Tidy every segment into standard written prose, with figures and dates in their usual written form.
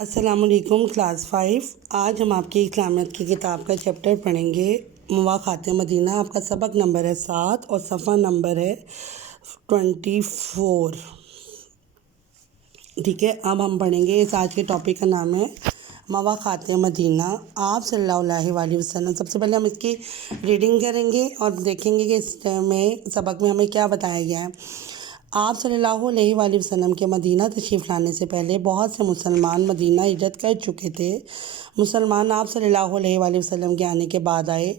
السلام علیکم کلاس 5۔ آج ہم آپ کی اسلامیات کی کتاب کا چیپٹر پڑھیں گے مواخات مدینہ۔ آپ کا سبق نمبر ہے 7 اور صفحہ نمبر ہے 24۔ ٹھیک ہے، اب ہم پڑھیں گے۔ اس آج کے ٹاپک کا نام ہے مواخات مدینہ۔ آپ صلی اللہ علیہ وسلم، سب سے پہلے ہم اس کی ریڈنگ کریں گے اور دیکھیں گے کہ اس میں سبق میں ہمیں کیا بتایا گیا ہے۔ آپ صلی اللہ علیہ وآلہ وسلم کے مدینہ تشریف لانے سے پہلے بہت سے مسلمان مدینہ ہجرت کر چکے تھے۔ مسلمان آپ صلی اللہ علیہ وآلہ وسلم کے آنے کے بعد آئے۔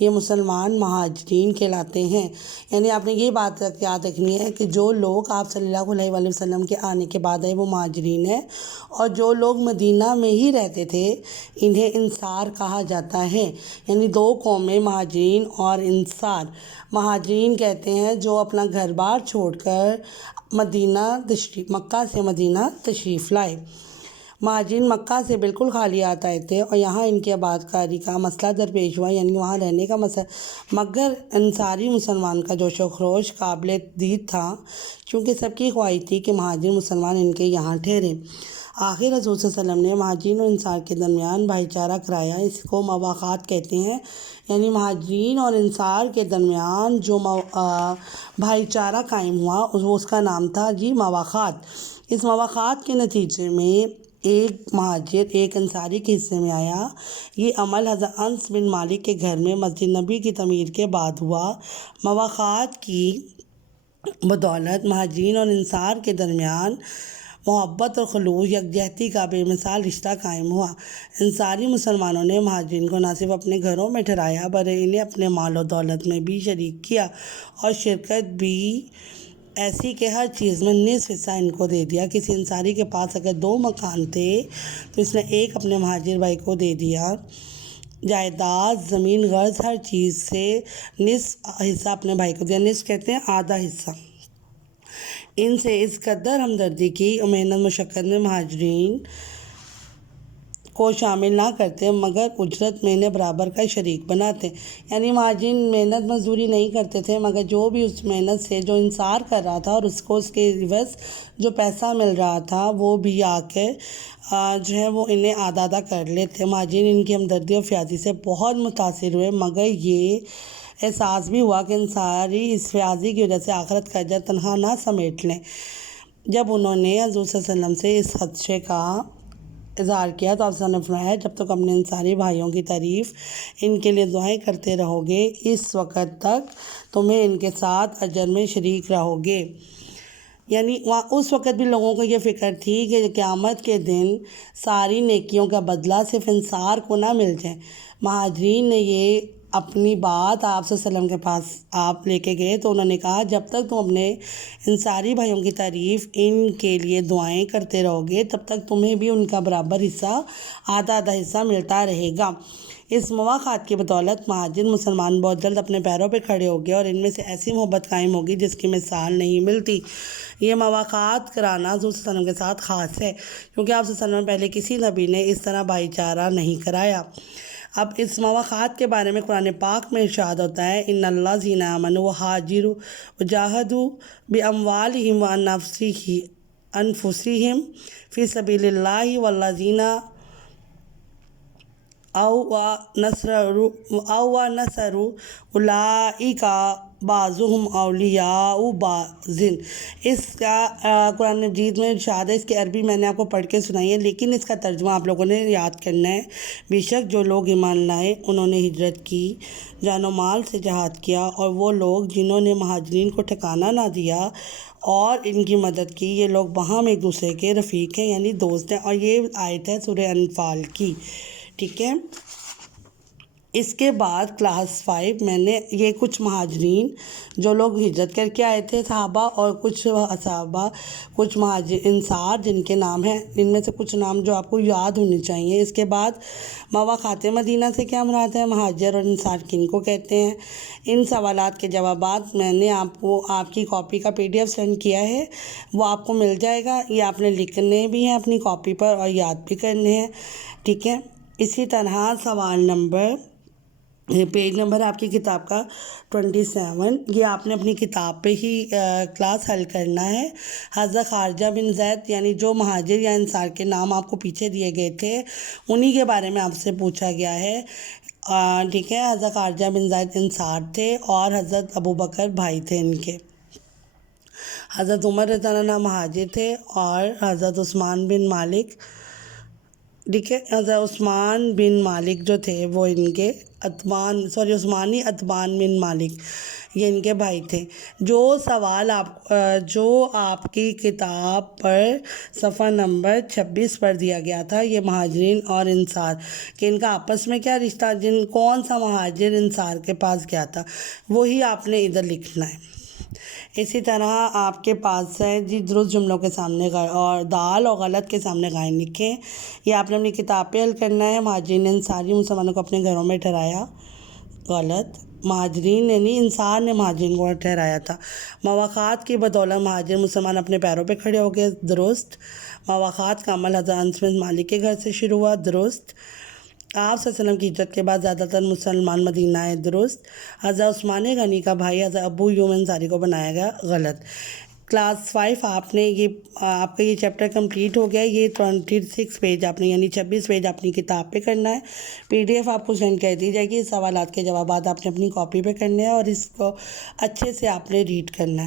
یہ مسلمان مہاجرین کہلاتے ہیں۔ یعنی آپ نے یہ بات یاد رکھنی ہے کہ جو لوگ آپ صلی اللہ علیہ وآلہ وسلم کے آنے کے بعد آئے وہ مہاجرین ہیں، اور جو لوگ مدینہ میں ہی رہتے تھے انہیں انصار کہا جاتا ہے۔ یعنی دو قومیں، مہاجرین اور انصار۔ مہاجرین کہتے ہیں جو اپنا گھر بار چھوڑ کر مکہ سے مدینہ تشریف لائے۔ مہاجرین مکہ سے بالکل خالی آئے تھے اور یہاں ان کی آباد کاری کا مسئلہ درپیش ہوا، یعنی وہاں رہنے کا مسئلہ، مگر انصاری مسلمان کا جوش و خروش قابل دید تھا، کیونکہ سب کی خواہش تھی کہ مہاجر مسلمان ان کے یہاں ٹھہریں۔ آخر رسول صلی اللہ علیہ وسلم نے مہاجرین اور انصار کے درمیان بھائی چارہ کرایا۔ اس کو مواخات کہتے ہیں۔ یعنی مہاجرین اور انصار کے درمیان جو بھائی چارہ قائم ہوا اس کا نام تھا مواخات۔ اس مواخات کے نتیجے میں ایک مہاجر ایک انصاری کے حصے میں آیا۔ یہ عمل حضرت انس بن مالک کے گھر میں مسجد نبی کی تعمیر کے بعد ہوا۔ مواخات کی بدولت مہاجرین اور انصار کے درمیان محبت اور خلوص یکجہتی کا بے مثال رشتہ قائم ہوا۔ انصاری مسلمانوں نے مہاجرین کو نہ صرف اپنے گھروں میں ٹھہرایا بلکہ انہیں اپنے مال و دولت میں بھی شریک کیا، اور شرکت بھی ایسی کہ ہر چیز میں نصف حصہ ان کو دے دیا۔ کسی انصاری کے پاس اگر 2 مکان تھے تو اس نے ایک اپنے مہاجر بھائی کو دے دیا۔ جائیداد، زمین، غرض، ہر چیز سے نصف حصہ اپنے بھائی کو دیا۔ نصف کہتے ہیں آدھا حصہ۔ ان سے اس قدر ہمدردی کی محنت مشقت میں مہاجرین کو شامل نہ کرتے مگر اجرت میں انہیں برابر کا شریک بناتے۔ یعنی مہاجرین محنت مزدوری نہیں کرتے تھے، مگر جو بھی اس محنت سے جو انصار کر رہا تھا اور اس کو اس کے عوض جو پیسہ مل رہا تھا وہ بھی آ کے وہ انہیں آدھا آدھا کر لیتے۔ مہاجرین ان کی ہمدردی اور فیاضی سے بہت متاثر ہوئے، مگر یہ احساس بھی ہوا کہ انصاری اس فیاضی کی وجہ سے آخرت کا اجر تنہا نہ سمیٹ لیں۔ جب انہوں نے حضور صلی اللہ علیہ وسلم سے اس خدشے کا اظہار کیا تو آپ صلی اللہ علیہ وسلم نے فرمایا، جب تک اپنے انصاری بھائیوں کی تعریف ان کے لیے دعائیں کرتے رہو گے اس وقت تک تمہیں ان کے ساتھ اجر میں شریک رہو گے۔ یعنی اس وقت بھی لوگوں کو یہ فکر تھی کہ قیامت کے دن ساری نیکیوں کا بدلہ صرف انصار کو نہ مل جائے۔ مہاجرین نے یہ اپنی بات آپ صلی اللہ علیہ وسلم کے پاس آپ لے کے گئے تو انہوں نے کہا، جب تک تم اپنے انصاری بھائیوں کی تعریف ان کے لیے دعائیں کرتے رہو گے تب تک تمہیں بھی ان کا برابر حصہ آدھا آدھا حصہ ملتا رہے گا۔ اس مواخات کی بدولت مہاجر مسلمان بہت جلد اپنے پیروں پہ کھڑے ہو گئے اور ان میں سے ایسی محبت قائم ہوگی جس کی مثال نہیں ملتی۔ یہ مواخات کرانا حضور صلی اللہ علیہ وسلم کے ساتھ خاص ہے، کیونکہ آپ صلی اللہ علیہ وسلم پہلے کسی نبی نے اس طرح بھائی چارہ نہیں کرایا۔ اب اس مواخات کے بارے میں قرآن پاک میں ارشاد ہوتا ہے، ان الذین آمنوا وہاجروا وجاہدوا باموالہم وانفسہم فی سبیل اللہ والذین نصروا اولئک بعضهم اولیاء بعض۔ اس کا قرآن مجید میں ارشاد ہے۔ اس کی عربی میں نے آپ کو پڑھ کے سنائی ہے، لیکن اس کا ترجمہ آپ لوگوں نے یاد کرنا ہے۔ بے شک جو لوگ ایمان لائے انہوں نے ہجرت کی، جان و مال سے جہاد کیا، اور وہ لوگ جنہوں نے مہاجرین کو ٹھکانہ نہ دیا اور ان کی مدد کی، یہ لوگ باہم ایک دوسرے کے رفیق ہیں، یعنی دوست ہیں۔ اور یہ آیت ہے سورہ انفال کی۔ ٹھیک ہے، اس کے بعد کلاس 5 میں نے یہ کچھ مہاجرین جو لوگ ہجرت کر کے آئے تھے صحابہ، اور کچھ صحابہ، کچھ انصار جن کے نام ہیں، ان میں سے کچھ نام جو آپ کو یاد ہونے چاہیے۔ اس کے بعد مواخات مدینہ سے کیا مراد ہے، مہاجر اور انصار کن کو کہتے ہیں۔ ان سوالات کے جوابات میں نے آپ کو آپ کی کاپی کا PDF سینڈ کیا ہے، وہ آپ کو مل جائے گا۔ یہ آپ نے لکھنے بھی ہیں اپنی کاپی پر اور یاد بھی کرنے ہیں۔ ٹھیک ہے، اسی طرح سوال نمبر پیج نمبر آپ کی کتاب کا 27. یہ آپ نے اپنی کتاب پہ ہی کلاس حل کرنا ہے. حضرت خارجہ بن زید یعنی جو مہاجر یا انصار کے نام آپ کو پیچھے دیے گئے تھے انہی کے بارے میں آپ سے پوچھا گیا ہے. ٹھیک ہے. حضرت خارجہ بن زید انصار تھے اور حضرت ابوبکر بھائی تھے ان کے. حضرت عمر رضی اللہ عنہ مہاجر تھے اور حضرت عثمان بن مالک ٹھیک ہے. حضرت عثمان بن مالک جو تھے وہ ان کے عثمانی اتبان بن مالک یہ ان کے بھائی تھے. جو سوال آپ کی کتاب پر صفحہ نمبر 26 پر دیا گیا تھا یہ مہاجرین اور انصار کہ ان کا آپس میں کیا رشتہ کون سا مہاجر انصار کے پاس گیا تھا وہی آپ نے ادھر لکھنا ہے. اسی طرح آپ کے پاس ہے جی درست جملوں کے سامنے اور دال اور غلط کے سامنے غائن لکھیں. یہ آپ نے اپنی کتاب پہ حل کرنا ہے. مہاجرین نے انصاری مسلمانوں کو اپنے گھروں میں ٹھہرایا. غلط. مہاجرین یعنی انصار نے مہاجرین کو ٹھہرایا تھا. مواخات کی بدولت مہاجر مسلمان اپنے پیروں پہ کھڑے ہو گئے. درست. مواخات کا عمل حضرت انس بن مالک کے گھر سے شروع ہوا. درست. آپ صلی اللہ علیہ وسلم کی ہجرت کے بعد زیادہ تر مسلمان مدینہ آئے. درست. حضرت عثمان غنی کا بھائی حضرت ابو ایوب انصاری کو بنایا گیا. غلط. کلاس 5 آپ کا یہ چیپٹر کمپلیٹ ہو گیا. یہ 26 پیج آپ نے یعنی 26 پیج اپنی کتاب پہ کرنا ہے. PDF آپ کو سینڈ کر دی جائے گی. سوالات کے جوابات آپ نے اپنی کاپی پہ کرنے ہیں اور اس کو اچھے سے آپ نے ریڈ کرنا ہے.